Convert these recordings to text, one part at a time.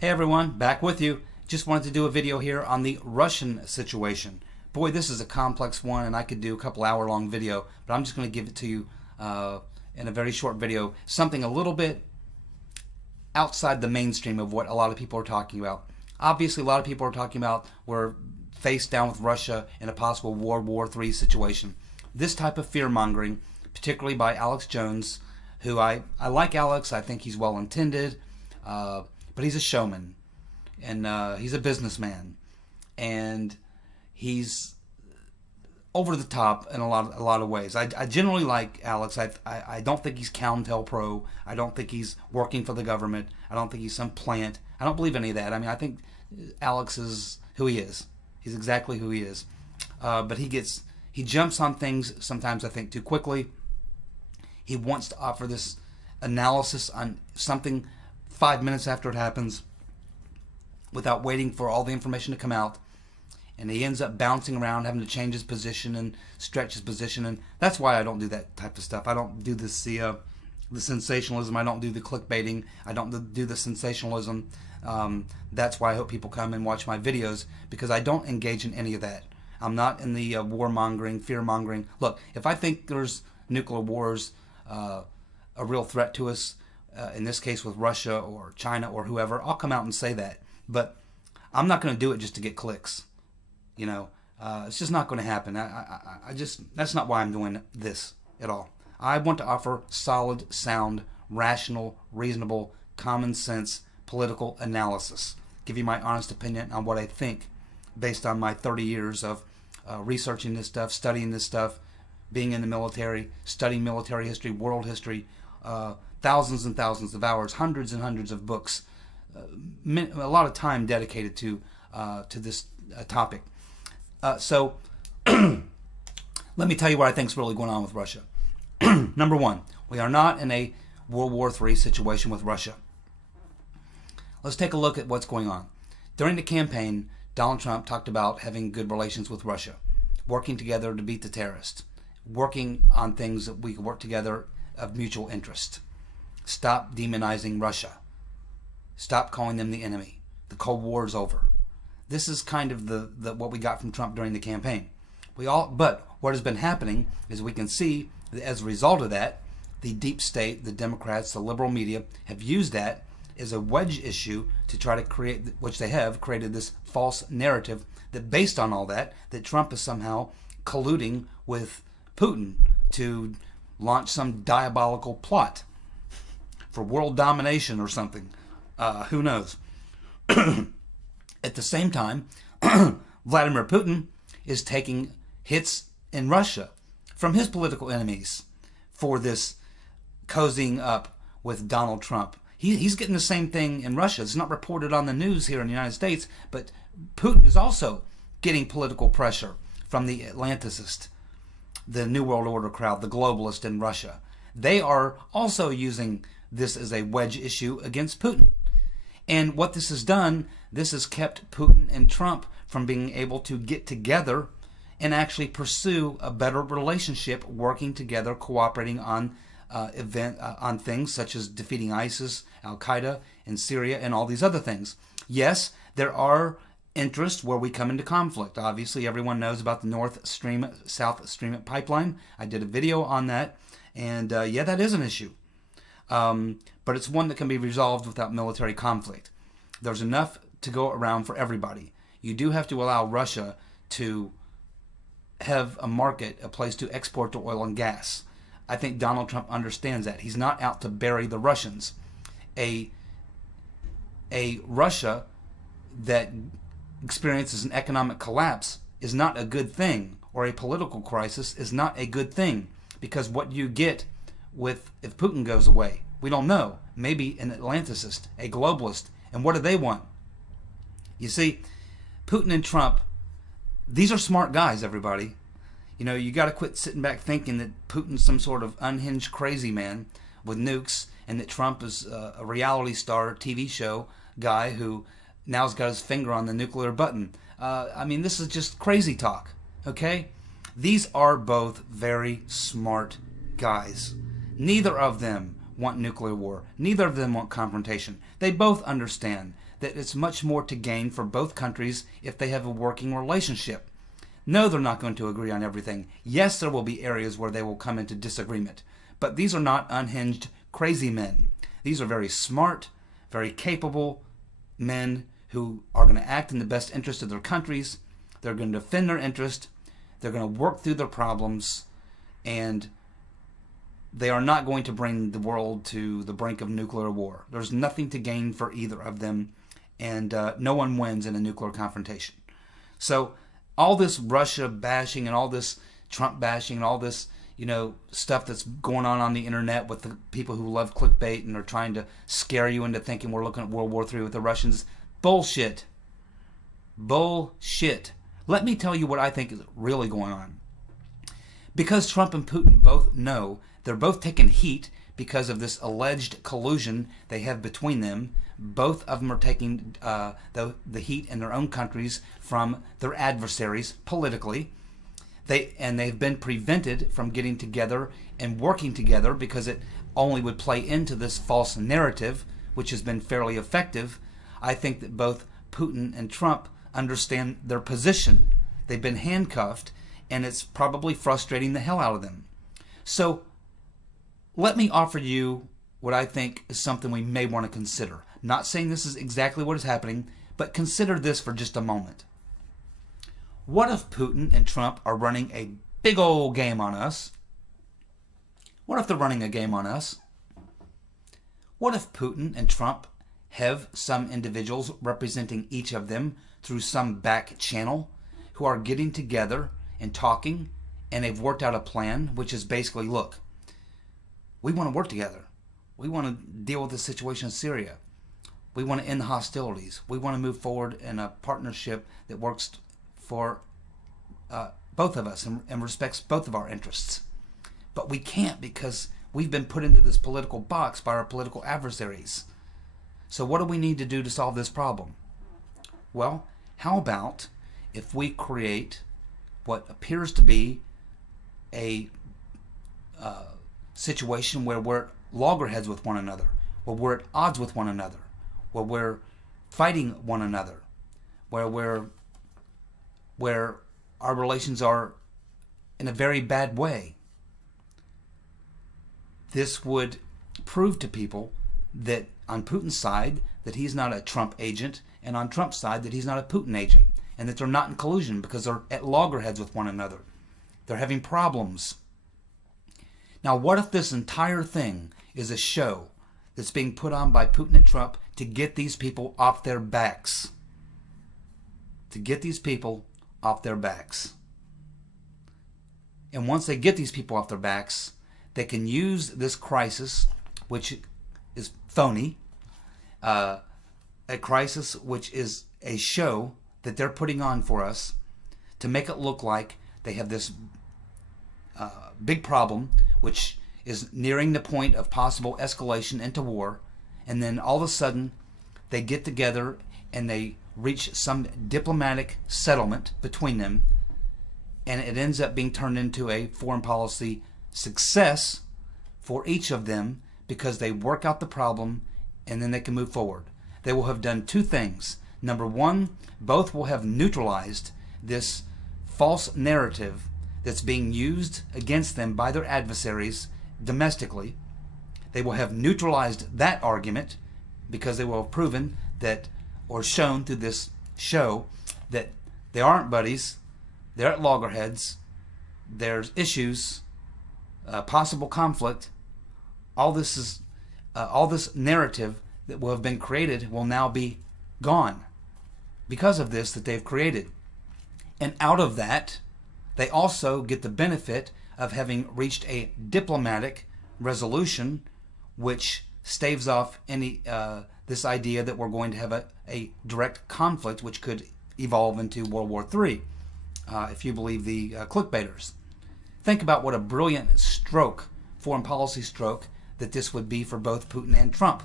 Hey everyone, back with you. Just wanted to do a video here on the Russian situation. Boy, this is a complex one and I could do a couple hour-long video, but I'm just going to give it to you in a very short video. Something a little bit outside the mainstream of what a lot of people are talking about. Obviously, a lot of people are talking about we're face down with Russia in a possible World War III situation. This type of fear-mongering, particularly by Alex Jones, who I like Alex, I think he's well-intended, but he's a showman, and he's a businessman, and he's over the top in a lot of ways. I generally like Alex. I don't think he's COINTELPRO. I don't think he's working for the government. I don't think he's some plant. I don't believe any of that. I mean, I think Alex is who he is. He's exactly who he is. But he jumps on things sometimes, I think, too quickly. He wants to offer this analysis on something 5 minutes after it happens without waiting for all the information to come out. And he ends up bouncing around, having to change his position and stretch his position. And that's why I don't do that type of stuff. I don't do this, the sensationalism. I don't do the clickbaiting. I don't do the sensationalism. That's why I hope people come and watch my videos, because I don't engage in any of that. I'm not in the warmongering, fear-mongering. Look, if I think there's nuclear wars a real threat to us, in this case with Russia or China or whoever, I'll come out and say that. But I'm not going to do it just to get clicks. You know, it's just not going to happen. That's not why I'm doing this at all. I want to offer solid, sound, rational, reasonable, common sense political analysis. Give you my honest opinion on what I think based on my 30 years of researching this stuff, studying this stuff, being in the military, studying military history, world history, thousands and thousands of hours, hundreds and hundreds of books, a lot of time dedicated to this topic. So let me tell you what I think is really going on with Russia. Number one, we are not in a World War III situation with Russia. Let's take a look at what's going on. During the campaign, Donald Trump talked about having good relations with Russia, working together to beat the terrorists, working on things that we could work together of mutual interest. Stop demonizing Russia. Stop calling them the enemy. The Cold War is over. This is kind of the what we got from Trump during the campaign. But what has been happening is we can see that as a result of that, the deep state, the Democrats, the liberal media have used that as a wedge issue to try to create, which they have created, this false narrative that based on all that Trump is somehow colluding with Putin to launch some diabolical plot for world domination or something. Who knows? At the same time, Vladimir Putin is taking hits in Russia from his political enemies for this cozying up with Donald Trump. He's getting the same thing in Russia. It's not reported on the news here in the United States, but Putin is also getting political pressure from the Atlanticist, the New World Order crowd, the globalist in Russia. They are also using this as a wedge issue against Putin. And what this has done, this has kept Putin and Trump from being able to get together and actually pursue a better relationship, working together, cooperating on on things such as defeating ISIS, Al-Qaeda in Syria, and all these other things. Yes, there are interests where we come into conflict. Obviously, everyone knows about the North Stream, South Stream pipeline. I did a video on that, and yeah, that is an issue. But it's one that can be resolved without military conflict. There's enough to go around for everybody. You do have to allow Russia to have a market, a place to export the oil and gas. I think Donald Trump understands that. He's not out to bury the Russians. A Russia that experiences an economic collapse is not a good thing, or a political crisis is not a good thing, because what you get with if Putin goes away, we don't know. Maybe an Atlanticist, a globalist, and what do they want? You see, Putin and Trump, these are smart guys, everybody. You know, you got to quit sitting back thinking that Putin's some sort of unhinged crazy man with nukes, and that Trump is a reality star TV show guy who now's got his finger on the nuclear button. I mean, this is just crazy talk, okay? These are both very smart guys. Neither of them want nuclear war. Neither of them want confrontation. They both understand that it's much more to gain for both countries if they have a working relationship. No, they're not going to agree on everything. Yes, there will be areas where they will come into disagreement. But these are not unhinged, crazy men. These are very smart, very capable men who are going to act in the best interest of their countries. They're going to defend their interest. They're going to work through their problems. And they are not going to bring the world to the brink of nuclear war. There's nothing to gain for either of them. And no one wins in a nuclear confrontation. So all this Russia bashing and all this Trump bashing and all this, stuff that's going on the internet with the people who love clickbait and are trying to scare you into thinking we're looking at World War III with the Russians. Bullshit. Bullshit. Let me tell you what I think is really going on. Because Trump and Putin both know they're both taking heat because of this alleged collusion they have between them. Both of them are taking the heat in their own countries from their adversaries politically. They've been prevented from getting together and working together because it only would play into this false narrative, which has been fairly effective. I think that both Putin and Trump understand their position. They've been handcuffed, and it's probably frustrating the hell out of them. So let me offer you what I think is something we may want to consider. Not saying this is exactly what is happening, but consider this for just a moment. What if Putin and Trump are running a big old game on us? What if they're running a game on us? What if Putin and Trump have some individuals representing each of them through some back channel who are getting together and talking, and they've worked out a plan which is basically, look, we want to work together. We want to deal with the situation in Syria. We want to end the hostilities. We want to move forward in a partnership that works for both of us and respects both of our interests. But we can't because we've been put into this political box by our political adversaries. So what do we need to do to solve this problem? Well, how about if we create what appears to be a situation where we're at loggerheads with one another, where we're at odds with one another, where we're fighting one another, where our relations are in a very bad way. This would prove to people that on Putin's side that he's not a Trump agent, and on Trump's side that he's not a Putin agent, and that they're not in collusion because they're at loggerheads with one another. They're having problems. Now, what if this entire thing is a show that's being put on by Putin and Trump to get these people off their backs? To get these people off their backs. And once they get these people off their backs, they can use this crisis, which is phony, a crisis which is a show that they're putting on for us, to make it look like they have this big problem which is nearing the point of possible escalation into war, and then all of a sudden they get together and they reach some diplomatic settlement between them, and it ends up being turned into a foreign policy success for each of them because they work out the problem and then they can move forward. They will have done two things. Number one, both will have neutralized this false narrative that's being used against them by their adversaries domestically. They will have neutralized that argument because they will have proven that, or shown through this show, that they aren't buddies, they're at loggerheads, there's issues, possible conflict. All this narrative that will have been created will now be gone because of this that they've created. And out of that, they also get the benefit of having reached a diplomatic resolution which staves off any this idea that we're going to have a direct conflict which could evolve into World War III, if you believe the clickbaiters. Think about what a brilliant stroke, foreign policy stroke, that this would be for both Putin and Trump.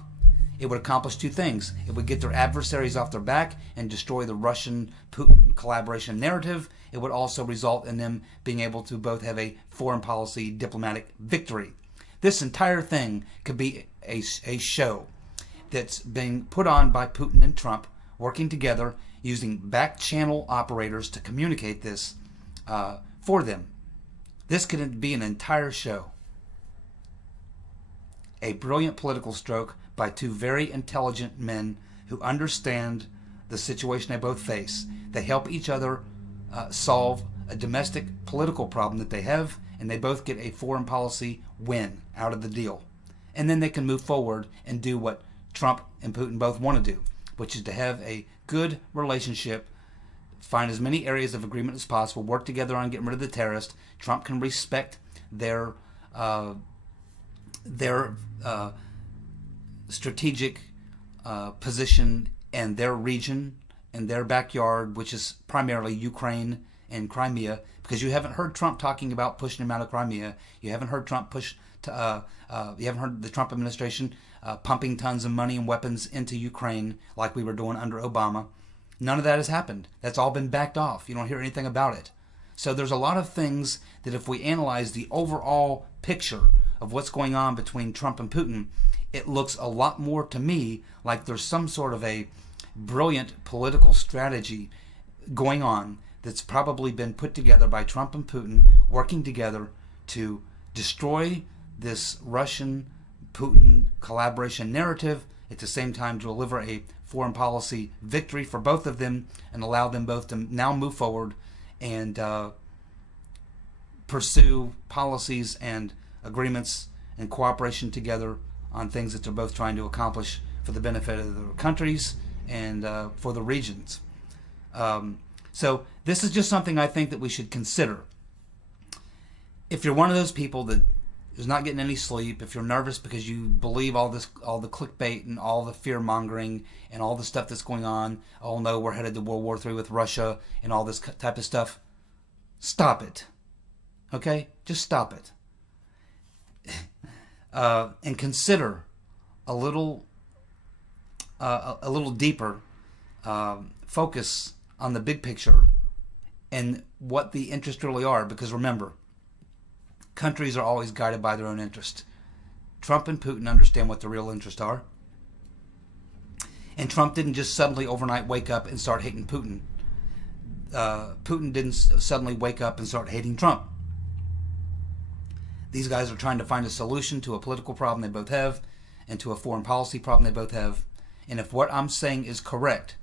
It would accomplish two things. It would get their adversaries off their back and destroy the Russian-Putin collaboration narrative. It would also result in them being able to both have a foreign policy diplomatic victory. This entire thing could be a show that's being put on by Putin and Trump, working together using back channel operators to communicate this for them. This could be an entire show. A brilliant political stroke by two very intelligent men who understand the situation they both face. They help each other solve a domestic political problem that they have, and they both get a foreign policy win out of the deal. And then they can move forward and do what Trump and Putin both want to do, which is to have a good relationship, find as many areas of agreement as possible, work together on getting rid of the terrorists. Trump can respect their strategic position and their region and their backyard, which is primarily Ukraine and Crimea, because you haven't heard Trump talking about pushing him out of Crimea. You haven't heard Trump you haven't heard the Trump administration pumping tons of money and weapons into Ukraine like we were doing under Obama. None of that has happened. That's all been backed off. You don't hear anything about it. So there's a lot of things that if we analyze the overall picture of what's going on between Trump and Putin, it looks a lot more to me like there's some sort of a brilliant political strategy going on that's probably been put together by Trump and Putin working together to destroy this Russian-Putin collaboration narrative, at the same time to deliver a foreign policy victory for both of them and allow them both to now move forward and pursue policies and agreements and cooperation together on things that they're both trying to accomplish for the benefit of the countries and for the regions. So this is just something I think that we should consider. If you're one of those people that is not getting any sleep, if you're nervous because you believe all the clickbait and all the fear mongering and all the stuff that's going on, oh no, we're headed to World War III with Russia and all this type of stuff, stop it. Okay? Just stop it. And consider a little deeper focus on the big picture and what the interests really are, because remember, countries are always guided by their own interest. Trump and Putin understand what the real interests are. And Trump didn't just suddenly overnight wake up and start hating Putin. Putin didn't suddenly wake up and start hating Trump. These guys are trying to find a solution to a political problem they both have and to a foreign policy problem they both have. And if what I'm saying is correct,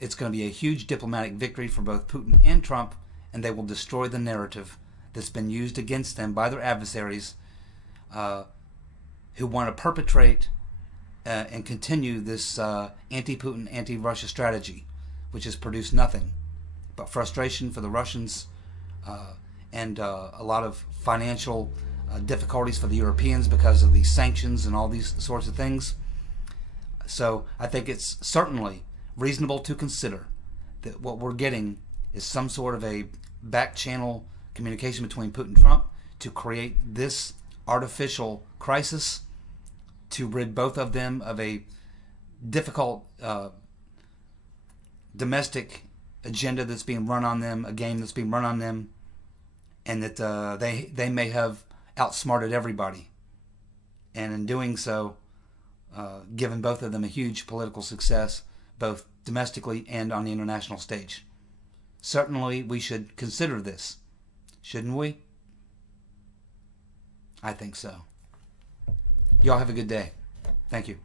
it's going to be a huge diplomatic victory for both Putin and Trump, and they will destroy the narrative that's been used against them by their adversaries who want to perpetrate and continue this anti-Putin, anti-Russia strategy, which has produced nothing but frustration for the Russians and a lot of financial difficulties for the Europeans because of these sanctions and all these sorts of things. So I think it's certainly reasonable to consider that what we're getting is some sort of a back channel communication between Putin and Trump to create this artificial crisis to rid both of them of a difficult domestic agenda that's being run on them, a game that's being run on them, and that they may have outsmarted everybody, and in doing so given both of them a huge political success both domestically and on the international stage. Certainly we should consider this, shouldn't we? I think so. Y'all have a good day. Thank you.